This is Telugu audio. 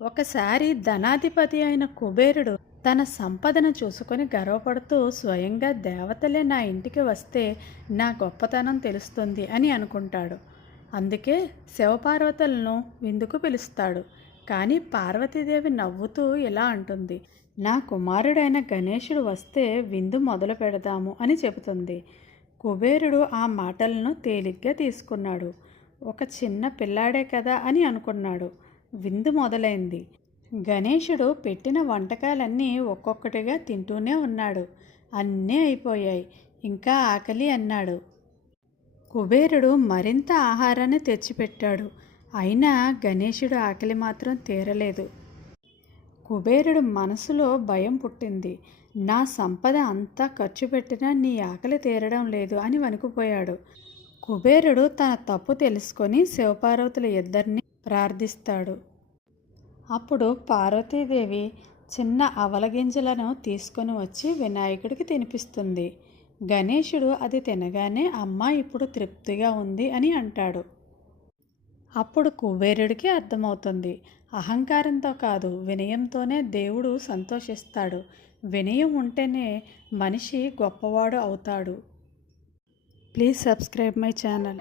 ఒకసారి ధనాధిపతి అయిన కుబేరుడు తన సంపదను చూసుకొని గర్వపడుతూ స్వయంగా దేవతలే నా ఇంటికి వస్తే నా గొప్పతనం తెలుస్తుంది అని అనుకుంటాడు. అందుకే శివపార్వతులను విందుకు పిలుస్తాడు. కానీ పార్వతీదేవి నవ్వుతూ ఇలా అంటుంది, నా కుమారుడైన గణేశుడు వస్తే విందు మొదలు పెడదాము అని చెబుతుంది. కుబేరుడు ఆ మాటలను తేలిగ్గా తీసుకున్నాడు. ఒక చిన్న పిల్లాడే కదా అని అనుకున్నాడు. విందు మొదలైంది. గణేశుడు పెట్టిన వంటకాలన్నీ ఒక్కొక్కటిగా తింటూనే ఉన్నాడు. అన్నీ అయిపోయాయి. ఇంకా ఆకలి అన్నాడు. కుబేరుడు మరింత ఆహారాన్ని తెచ్చిపెట్టాడు. అయినా గణేశుడు ఆకలి మాత్రం తీరలేదు. కుబేరుడు మనసులో భయం పుట్టింది. నా సంపద అంతా ఖర్చు పెట్టినా నీ ఆకలి తీరడం లేదు అని వణికిపోయాడు. కుబేరుడు తన తప్పు తెలుసుకొని శివపార్వతుల ఇద్దరిని ప్రార్థిస్తాడు. అప్పుడు పార్వతీదేవి చిన్న అవలగింజలను తీసుకొని వచ్చి వినాయకుడికి తినిపిస్తుంది. గణేశుడు అది తినగానే అమ్మ ఇప్పుడు తృప్తిగా ఉంది అని అంటాడు. అప్పుడు కుబేరుడికి అర్థమవుతుంది, అహంకారంతో కాదు వినయంతోనే దేవుడు సంతోషిస్తాడు. వినయం ఉంటేనే మనిషి గొప్పవాడు అవుతాడు. Please subscribe my channel.